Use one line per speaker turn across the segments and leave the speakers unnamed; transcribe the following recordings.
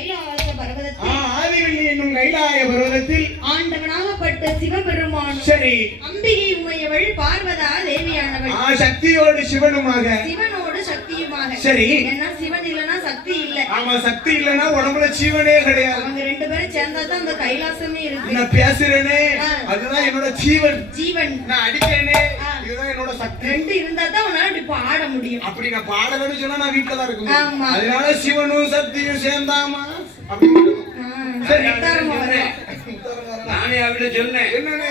கைலாய பர்வதத்தில்
ஆதிவள்ளி என்னும் கைலாய பர்வதத்தில்
ஆண்டவனாகப்பட்ட சிவபெருமான்
சரி.
அம்பிகை உமையவள் பார்வதா தேவியானவள்.
சக்தியோடு சிவனுமாக.
சிவனோடு சக்தியுமாக.
சரி.
ஏன்னா சிவன் இல்லனா சக்தி இல்ல.
ஆமா சக்தி இல்லனா உடம்புல ஜீவனே கிடையாது.
அவங்க ரெண்டு பேரும் அந்த கைலாசமே
நான் பேசுறேனே. அதுதான் என்னோட ஜீவன்.
ஜீவன்.
நான் அடிக்கிறேனே இதுதான் என்னோட சக்தி.
ரெண்டு இருந்தா தான் உன்னால இப்படி பாட முடியும்.
அப்படி நான் பாடலன்னு சொன்னா நான் வீட்டுல தான் இருக்கணும் அதனால சிவனும் சக்தியும் சேர்ந்தாமா?
நானே அவர்கிட்ட சொன்னேன்?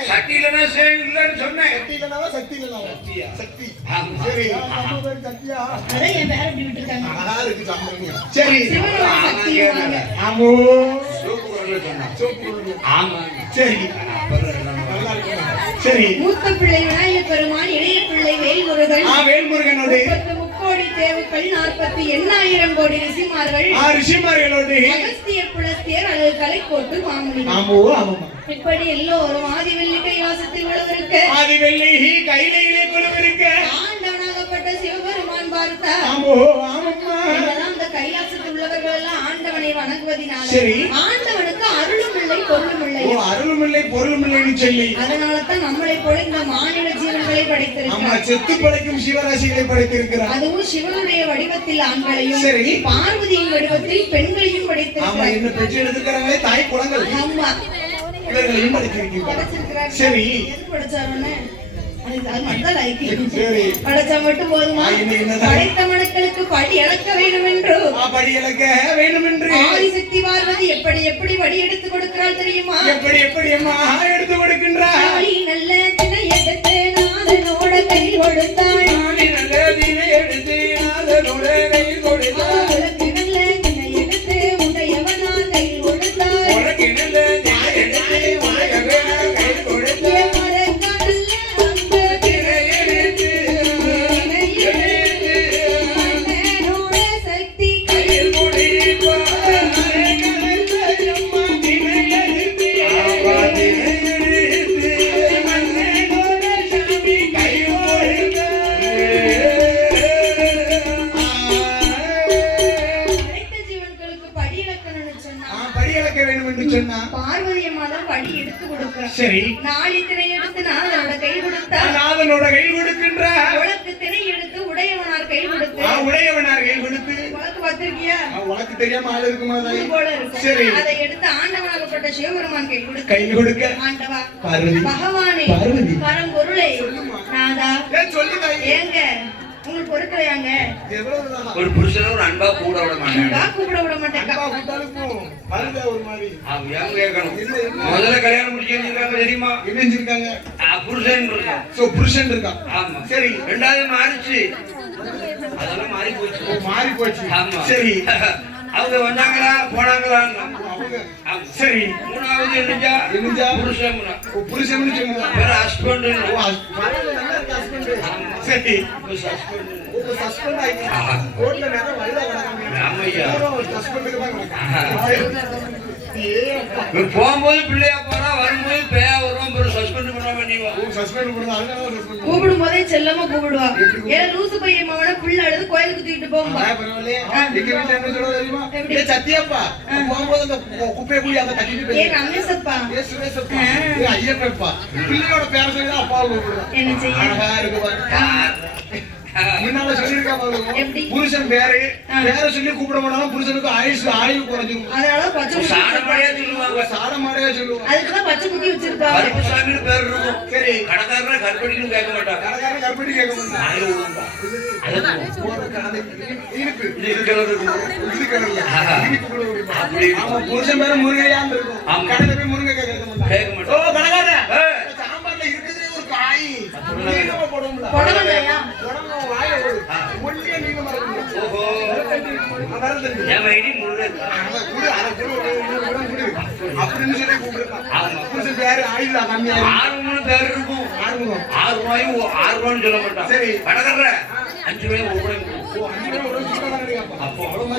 சக்தி இல்லைன்னா சேவை இல்லைன்னு சொன்னேன்.
சக்தி இல்லைனாவா சக்தி இல்லைனாவா?
சக்தியா?
சக்தி. சரி. நம்ம பேர் சக்தியா?
அதான் என் பேர இப்படி விட்டுருக்காங்க
அழகா இருக்கு சாப்பிடுங்க சரி.
சக்தியுமாக
ஆமோ
சோப்பு குரல்ல சொன்னான்.
சோப்பு கொடுங்க.
ஆமா.
சரி? சரி.
மூத்த பிள்ளை விநாயகப் பெருமான் இளைய பிள்ளை வேல்முருகன்.
ஆ வேல்முருகனோடு.
தேவுக்கள் நாற்பத்தி எண்ணாயிரம் கோடி ரிஷிமார்கள்
ஆ ரிஷிமார்களோடு
அகஸ்தியர் புலஸ்தியர் கலைக்கோட்டு மாமுனி
ஆமோ ஆமாமா
இப்படி எல்லோரும் ஆதிவெள்ளி கைலாசத்தில் உழவருக்க
ஆதி வெள்ளி கையிலே கொழுவிருக்க
ஆண்டவனாகப்பட்ட சிவபெருமான் பார்த்தா.
ஆமோ ஆமாம்மா.
அந்த கைலாசத்தில் உள்ளவர்கள் எல்லாம் ஆண்டவனை வணங்குவதினால. ஆண்டவனுக்கு அருளும் இல்லை பொருளும் இல்லை
ஓ அருளும் இல்லை பொருளும் இல்லைன்னு சொல்லி.
அதனால தான் நம்மளை போல இந்த மாநில ஜீவன்களை படைத்திருக்கிறார்.
செத்து படைக்கும் சிவராசிகளை படைத்திருக்கிறார்.
அதுவும் சிவனுடைய வடிவத்தில் ஆண்களையும்
சரி.
பார்வதியின் வடிவத்தில் பெண்களையும் படைத்திருக்கிறார்.
என்ன பெற்று எடுத்துக்கிறாங்களே தாய் குளங்கள்
ஆமா.
இவர்களையும்
படைச்சிருக்கிறார்.
சரி.
எது படைச்சாருன்னு? படைச்சா மட்டும் போதுமா படைத்த மனுக்களுக்கு படி அளக்க வேண்டும் என்று
படி இழக்க வேண்டும் என்று
ஆதிசக்தி பார்வதி எப்படி எப்படி வடி எடுத்து கொடுக்கிறாள் தெரியுமா
எப்படி எப்படி அம்மா எடுத்து கொடுக்கின்றார்
நல்ல எடுத்து நாதனோட கை கொடுத்தாள்
இழக்க வேண்டும் என்று சொன்னா?
பார்வதி அம்மா தான் படி எடுத்து கொடுக்கிறார்
சரி.
நாளை திணை எடுத்து நாதனோட கை கொடுத்தா
நாதனோட கை கொடுக்கின்றார்
உனக்கு திணை எடுத்து உடையவனார் கை கொடுத்து.
உடையவனார் கை கொடுத்து.
உனக்கு பார்த்திருக்கியா?
உனக்கு தெரியாம ஆள் இருக்குமா?
போல இருக்கும்
சரி.
அதை எடுத்து ஆண்டவனாகப்பட்ட சிவபெருமான் கை கொடுத்து.
கை கொடுக்க.
ஆண்டவா
பார்வதி.
பகவானே
பார்வதி.
பரம்பொருளே நாதா
ஏன் சொல்லு தாய்
ஏங்க உங்களுக்கு பொறுக்கலையாங்க
எவ்வளவுதான்?
ஒரு புருஷனை ஒரு அன்பா கூட விட மாட்டாங்க.
கூப்பிட விட மாட்டேங்க.
முதல்ல கல்யாணம் முடிச்சு வச்சிருக்காங்க தெரியுமா?
இணைஞ்சிருக்காங்க
ஆ, புருஷன் இருக்கான்
சோ புருஷன் இருக்கான்
ஆமா.
சரி.
ரெண்டாவது மாறிச்சு. அதெல்லாம் மாறி போச்சு.
மாறி போச்சு.
ஆமா.
சரி.
அவங்க வந்தாங்களா போனாங்களா.
சரி.
மூணாவது என்னஞ்சா
என்னஞ்சா?
புருஷன்
புருஷன்
ஹஸ்பண்ட்
ஓ, ஹஸ்- பரவாயில்ல, நல்லா இருக்கு husband. சரி ஓ, suspend ஆயிடுச்சு.
ஆஹா.
கோர்ட்ல நேரா வயதா கிடக்காங்க.
ஆமையா.
ஒரு suspend-க்கு தான் கிடக்காங்க. ஏ, அப்பா.
போகும்போது பிள்ளையா போறா வரும்போது பேயா வருவான் அப்புறம் சஸ்பெண்ட் நீ
அதனால.
கூப்பிடும் போதே செல்லமா கூப்பிடுவா ஏன்னா லூசு பையன் மகனை புள்ள அழுது கோயிலுக்கு தூக்கிட்டு
ஆ. எங்க வீட்டுல என்ன சொல்றது தெரியுமா?
எப்படி?
ஏ, சத்தியப்பா, போகும்போது அந்த குப்பையை போய்
ஏ
ஏ, சுரேஷப்பா. ஏ, ஐயப்பப்பா. பிள்ளையோட பேரை சொல்லி அப்பாவை கூப்பிடுறோம்.
என்ன செய்ய
அழகா இருக்கு. முன்னால பாருங்க.
எப்படி?
புருஷன் பேரு. பேரை சொல்லி கூப்பிட மாட்டாலும் புருஷனுக்கு ஆயுசு ஆயுள் குறைஞ்சிரும்.
அதனால பச்சை வச்சிருப்பாங்க.
சொல்லுவாங்க.
சாட மாடையா சொல்லுவாங்க
அதுக்குதான் பச்சை குத்தி வச்சிருப்பாங்க.
கருப்பு சாமின்னு பேர் இருக்கும்.
சரி.
கடைக்காரன கருப்படின்னு கேட்க மாட்டாங்க
கடைக்காரன் கேட்க.
அதுக்கு
புருஷன் பேரு முருகையான்னு இருக்கும். கடையில போய் முருங்கைக்காய் கேட்க மாட்டான்.
கேட்க
ஓ
மாட்டாங்க
கடைக்காரன்
ஏய்,
சாம்பார்ல இருக்குதே ஒரு காய். போடுவோம்ல? அப்படின்னு சொல்லி கூப்பிடுறான் பேரு ஆயுதா கம்மியா
ஆறுமணி பேர் இருக்கும்
ஆறுமுகம்
ஆறு ரூபாயும் ஆறு ரூபான்னு சொல்ல மாட்டான்
சரி
படகர்ற அஞ்சு ரூபாய் ஒரு
ரூபாய் அப்போ அவ்வளவு